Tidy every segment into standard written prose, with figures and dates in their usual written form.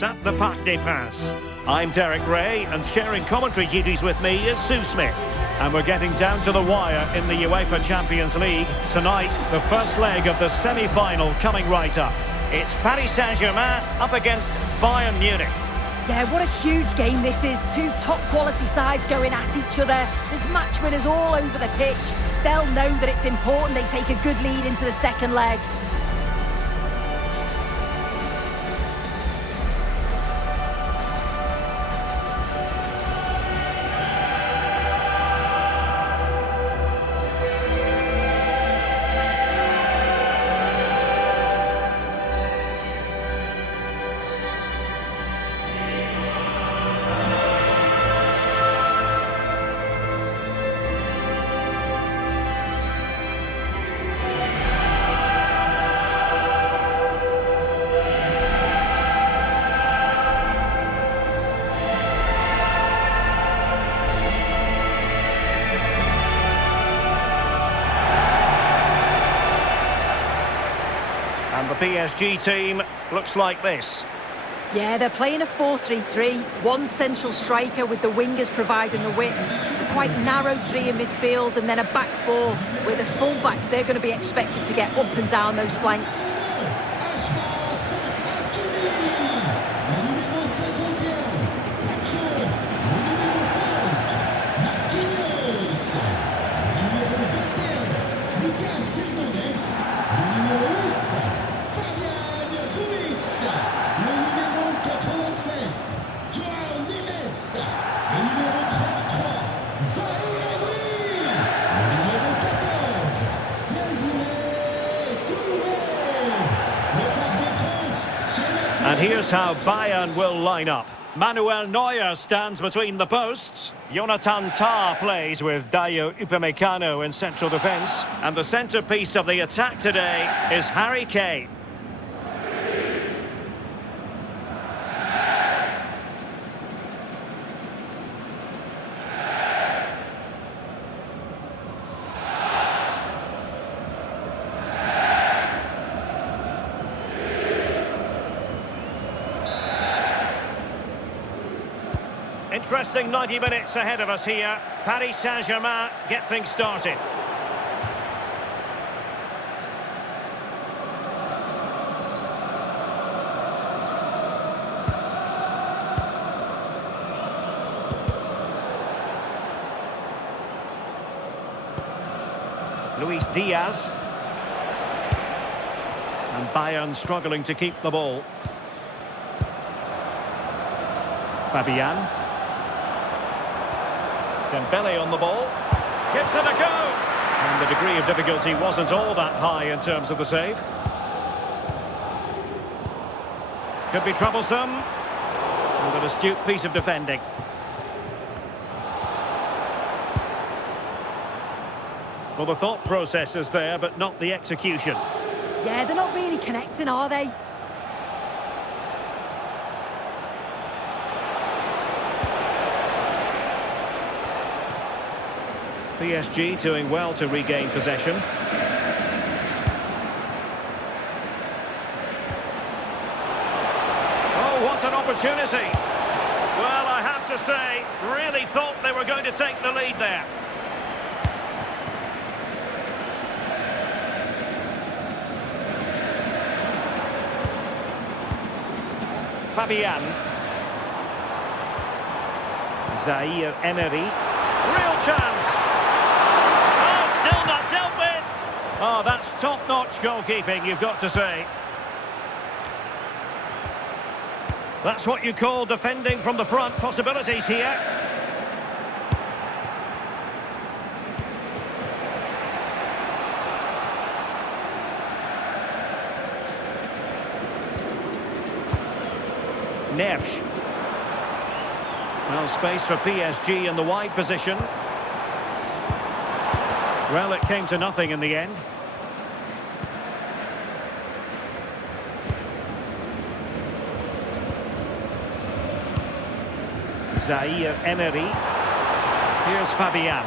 Paris at the Parc des Princes. I'm Derek Ray, and sharing commentary duties with me is Sue Smith. And we're getting down to the wire in the UEFA Champions League. Tonight, the first leg of the semi-final coming right up. It's Paris Saint-Germain up against Bayern Munich. Yeah, what a huge game this is. Two top-quality sides going at each other. There's match winners all over the pitch. They'll know that it's important they take a good lead into the second leg. And the PSG team looks like this. Yeah, they're playing a 4-3-3. One central striker with the wingers providing the width. A quite narrow three in midfield and then a back four with the full-backs. They're going to be expected to get up and down those flanks. And here's how Bayern will line up. Manuel Neuer stands between the posts. Jonathan Tah plays with Dayo Upamecano in central defence. And the centrepiece of the attack today is Harry Kane. Interesting 90 minutes ahead of us here. Paris Saint-Germain get things started. Luis Diaz. And Bayern struggling to keep the ball. Fabian. Dembele on the ball, gives it a go! And the degree of difficulty wasn't all that high in terms of the save. Could be troublesome. And an astute piece of defending. Well, the thought process is there, but not the execution. Yeah, they're not really connecting, are they? PSG doing well to regain possession. Oh, what an opportunity! Well, I have to say, really thought they were going to take the lead there. Fabian. Zaire Emery. Real chance! Still not dealt with. Oh, that's top-notch goalkeeping, you've got to say. That's what you call defending from the front. Possibilities here. Nersch. Well, space for PSG in the wide position. Well, it came to nothing in the end. Zaire Emery. Here's Fabian.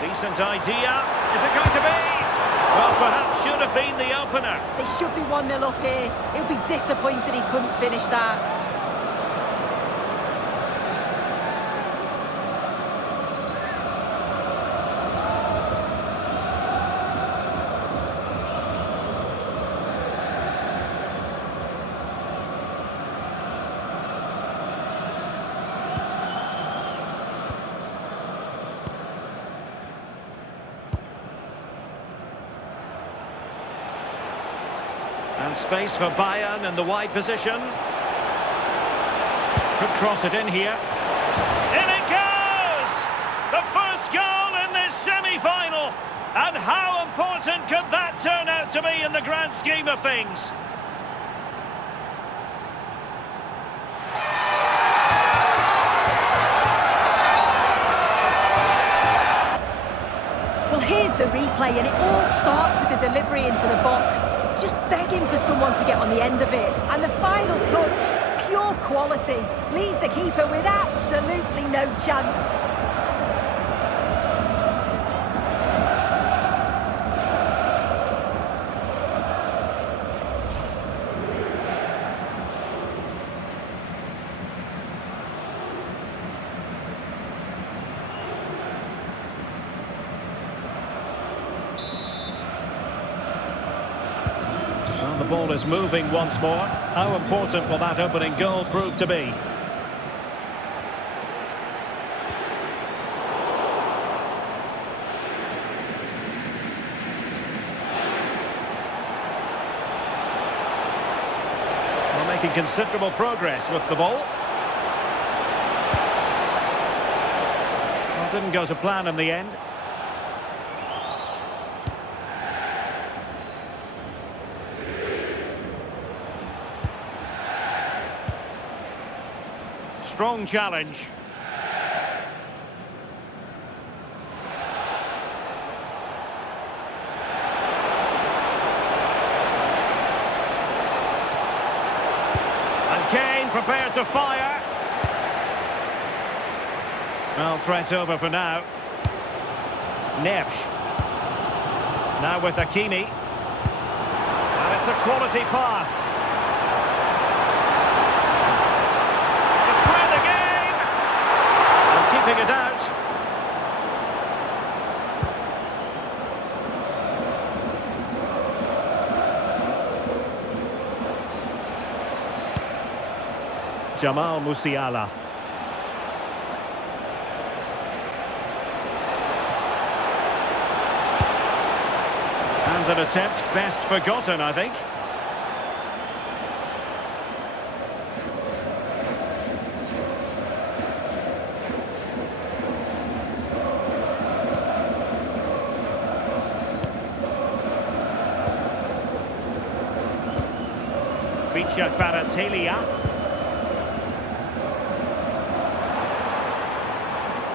Decent idea. Is it going to be? Well, perhaps should have been the opener. They should be 1-0 up here. He'll be disappointed he couldn't finish that. And space for Bayern in the wide position. Could cross it in here. In it goes! The first goal in this semi-final. And how important could that turn out to be in the grand scheme of things? Well, here's the replay, and it all starts with the delivery into the box. Just begging for someone to get on the end of it. And the final touch, pure quality, leaves the keeper with absolutely no chance. The ball is moving once more. How important will that opening goal prove to be? We're making considerable progress with the ball. Well, didn't go to plan in the end. Strong challenge. And Kane prepared to fire. Well, threat over for now. Neves. Now with Hakimi. And it's a quality pass. Keeping it out. Jamal Musiala. And an attempt best forgotten, I think. Feature Kvaratskhelia.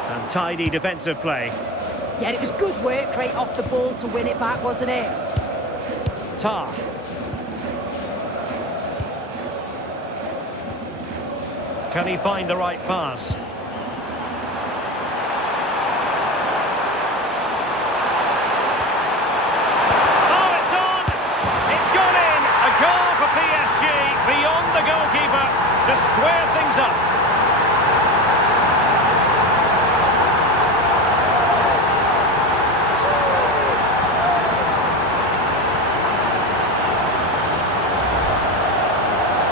And tidy defensive play. Yeah, it was good work right off the ball to win it back, wasn't it? Tar. Can he find the right pass? Goal for PSG, beyond the goalkeeper, to square things up.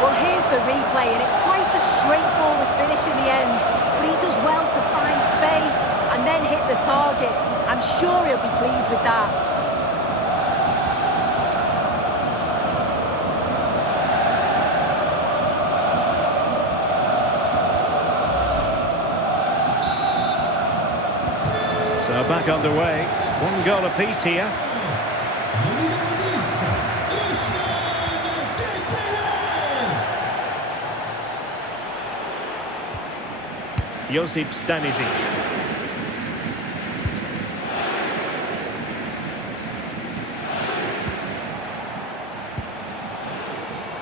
Well, here's the replay, and it's quite a straightforward finish in the end, but he does well to find space and then hit the target. I'm sure he'll be pleased with that. So back underway. 1 goal apiece here. Josip Stanisic.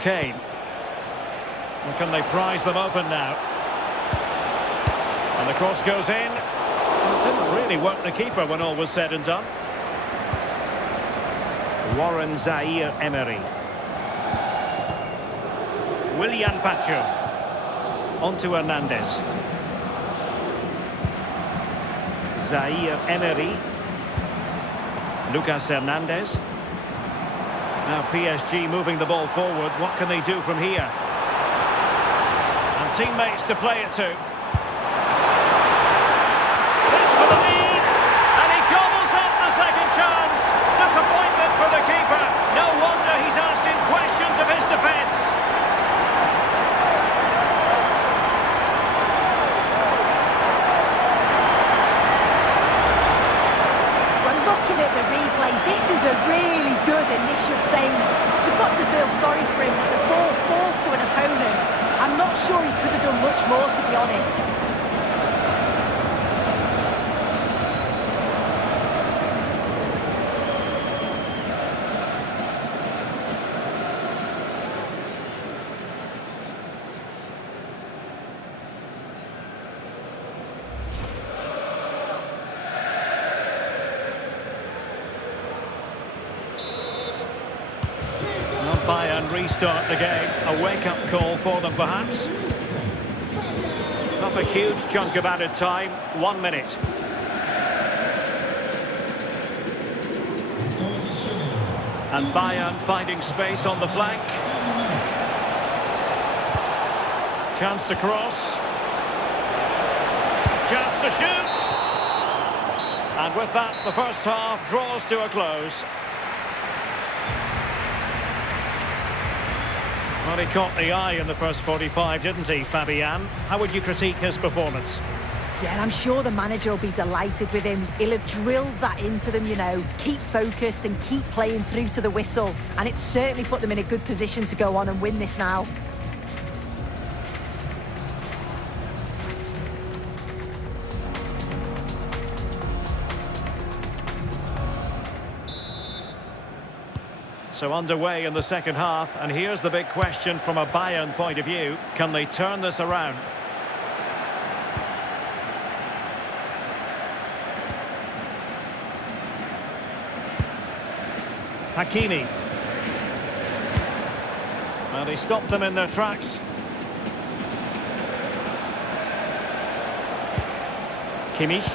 Kane. Well, can they prise them open now? And the cross goes in. Well, it didn't really work the keeper when all was said and done. Warren Zaire-Emery. Willian Pacho. Onto Hernandez. Zaire-Emery. Lucas Hernandez. Now PSG moving the ball forward. What can they do from here? And teammates to play it to. This for the lead. And he gobbles up the second chance. Disappointment for the keeper. No wonder he's asking questions of his defence. When looking at the replay, this is a really good initial save. You've got to feel sorry for him when the ball falls to an opponent. I'm not sure he could have done much more, to be honest. Well, Bayern restart the game. A wake-up call for them, perhaps. Not a huge chunk of added time. 1 minute. And Bayern finding space on the flank. Chance to cross. Chance to shoot. And with that, the first half draws to a close. Well, he caught the eye in the first 45, didn't he, Fabian? How would you critique his performance? Yeah, and I'm sure the manager will be delighted with him. He'll have drilled that into them, you know. Keep focused and keep playing through to the whistle. And it's certainly put them in a good position to go on and win this now. So underway in the second half, and here's the big question from a Bayern point of view. Can they turn this around? Hakimi. Well, he stopped them in their tracks. Kimmich.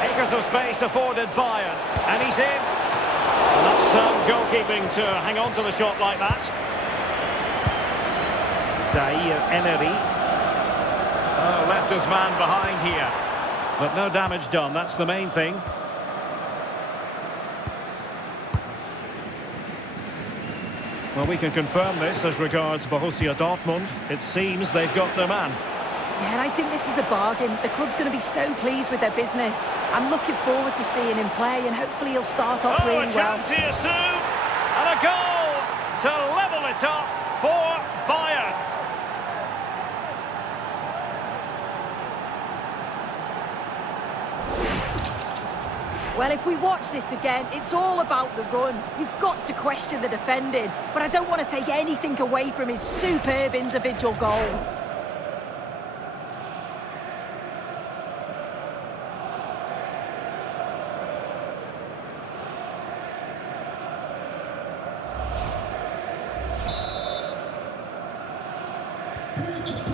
Acres of space afforded Bayern, and he's in. And that's some goalkeeping to hang on to the shot like that. Zaire-Emery. Oh, left his man behind here. But no damage done, that's the main thing. Well, we can confirm this as regards Borussia Dortmund. It seems they've got their man. Yeah, and I think this is a bargain. The club's going to be so pleased with their business. I'm looking forward to seeing him play, and hopefully he'll start off really well. A chance here soon, and a goal to level it up for Bayern. Well, if we watch this again, it's all about the run. You've got to question the defending, but I don't want to take anything away from his superb individual goal.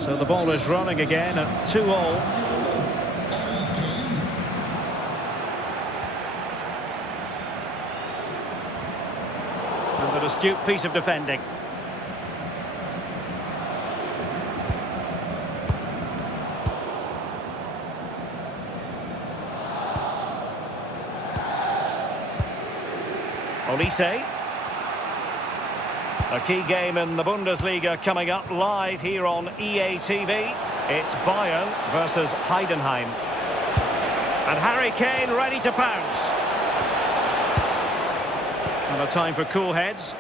So the ball is running again at 2-2. And an astute piece of defending. Olise. A key game in the Bundesliga coming up live here on EA TV. It's Bayern versus Heidenheim. And Harry Kane ready to pounce. And a time for cool heads.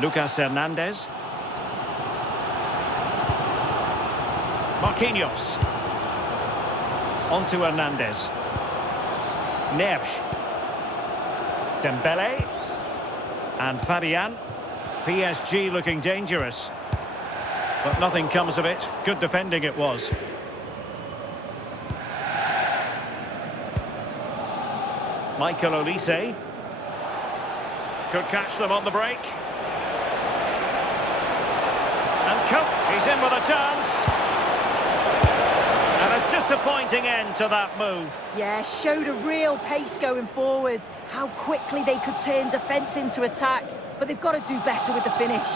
Lucas Hernandez. Marquinhos. Onto Hernandez. Nersch. Dembele. And Fabian. PSG looking dangerous. But nothing comes of it. Good defending it was. Michael Olise. Could catch them on the break. And Cook, he's in with a chance. And a disappointing end to that move. Yeah, showed a real pace going forward. How quickly they could turn defence into attack. But they've got to do better with the finish.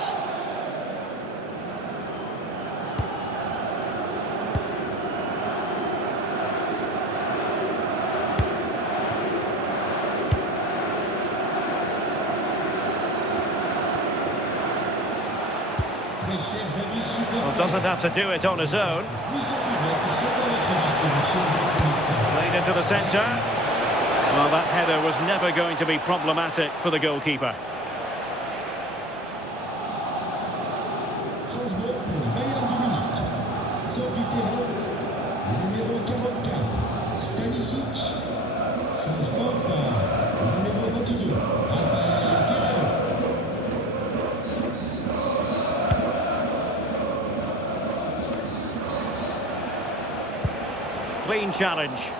Well, doesn't have to do it on his own. Played into the centre. Well, that header was never going to be problematic for the goalkeeper. Changement pour le Bayern Munich. Sort du terrain, le numéro 44, Stanisic. Changement par le numéro 22, Raphaël Guerreiro. Clean challenge.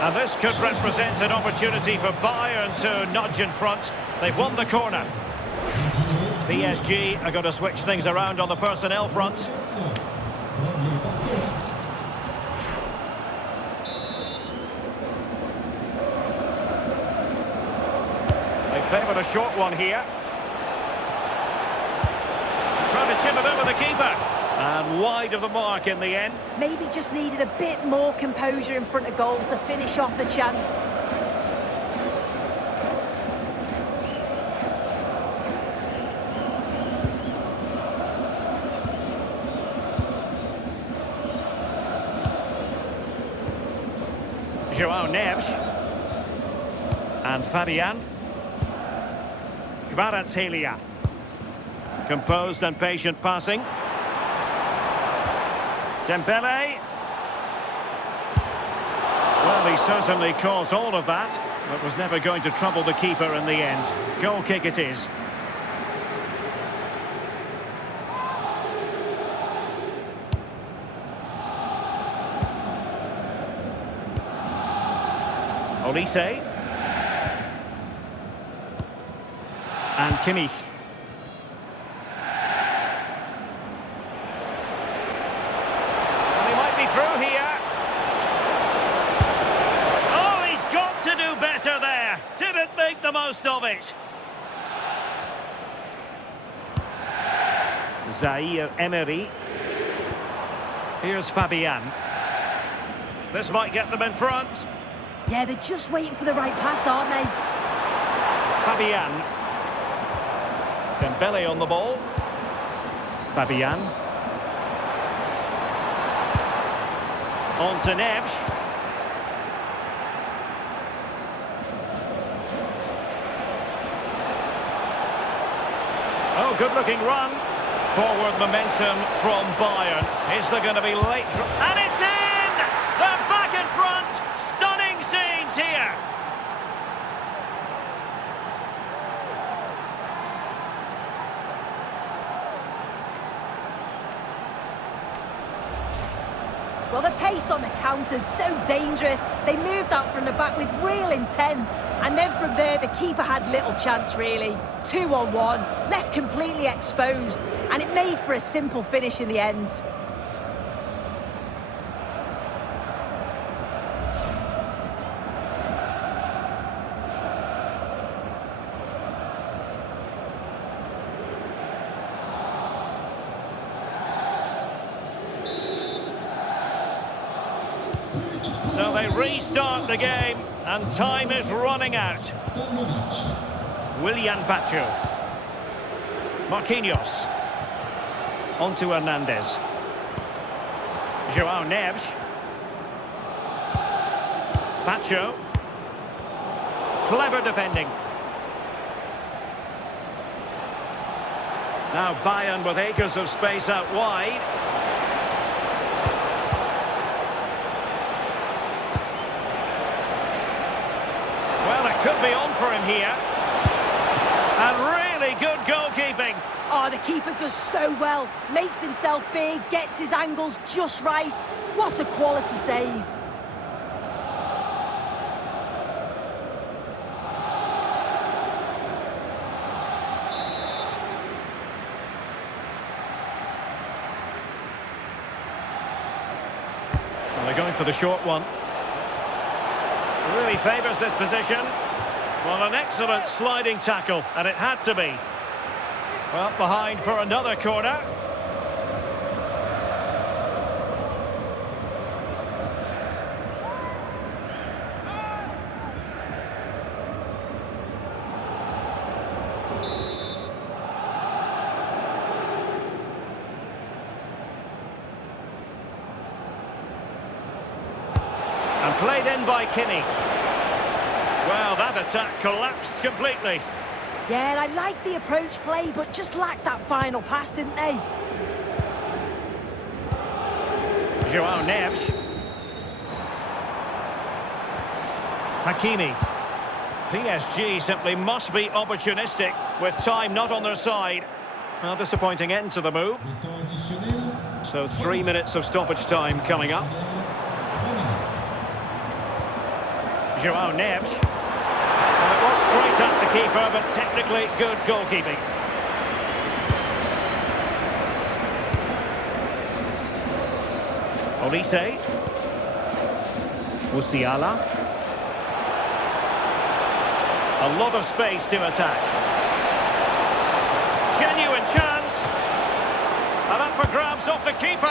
And this could represent an opportunity for Bayern to nudge in front. They've won the corner. PSG are going to switch things around on the personnel front. They favoured a short one here. Trying to chip it over the keeper. And wide of the mark in the end. Maybe just needed a bit more composure in front of goal to finish off the chance. João Neves. And Fabian. Kvaratskhelia. Composed and patient passing. Dembele. Well, he certainly caused all of that, but was never going to trouble the keeper in the end. Goal kick it is. Olise. And Kimmich. Through here. Oh, he's got to do better there. Didn't make the most of it. Zaire Emery. Here's Fabian. This might get them in front. Yeah, they're just waiting for the right pass, aren't they? Fabian. Dembele on the ball. Fabian. On to Neves. Oh, good-looking run. Forward momentum from Bayern. Is there going to be late? And it's in! They're back in front! Stunning scenes here! Well, the pace on the counter's so dangerous. They moved out from the back with real intent. And then from there, the keeper had little chance, really. 2-on-1, left completely exposed. And it made for a simple finish in the end. So they restart the game, and time is running out. Willian Pacho. Marquinhos. On to Hernandez. João Neves. Pacho. Clever defending. Now Bayern with acres of space out wide. Well, it could be on for him here. And really good goalkeeping. Oh, the the keeper does so well. Makes himself big, gets his angles just right. What a quality save. Well, they're going for the short one. Really favours this position. Well, an excellent sliding tackle, and it had to be. Well, behind for another corner. And played in by Kimmich. Well, that attack collapsed completely. Yeah, and I like the approach play, but just lacked that final pass, didn't they? João Neves. Hakimi. PSG simply must be opportunistic with time not on their side. Well, disappointing end to the move. Le temps additionnel. So 3 minutes of stoppage time coming up. 3 minutes. João Neves. Well, it was straight at the keeper, but technically good goalkeeping. Olise. UCL. A lot of space to attack. Genuine chance. And up for grabs off the keeper.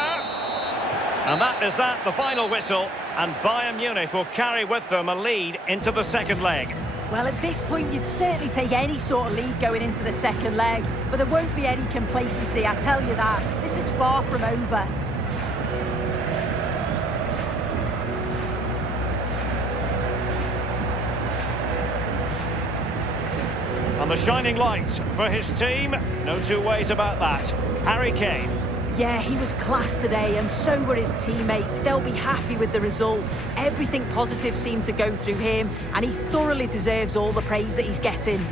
And that is the final whistle. And Bayern Munich will carry with them a lead into the second leg. Well, at this point, you'd certainly take any sort of lead going into the second leg, but there won't be any complacency, I tell you that. This is far from over. And the shining light for his team, no two ways about that. Harry Kane. Yeah, he was class today, and so were his teammates. They'll be happy with the result. Everything positive seemed to go through him, and he thoroughly deserves all the praise that he's getting.